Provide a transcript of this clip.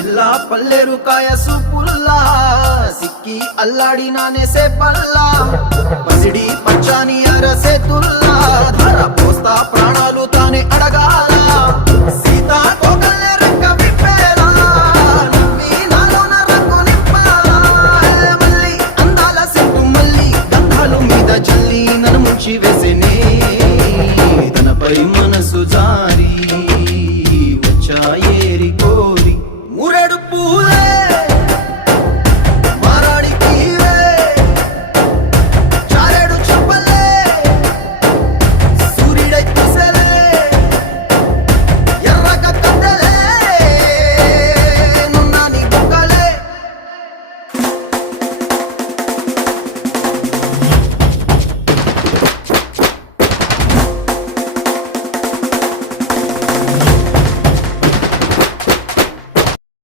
పిల్ల పల్లెరు కాయ సూపుల్లా సిక్కి అల్లాడి నానేసే పల్లా పసిడి పచ్చాని అరసే తుల్లా ధర పోస్తా ప్రాణాలు తానే అడగాల సీతా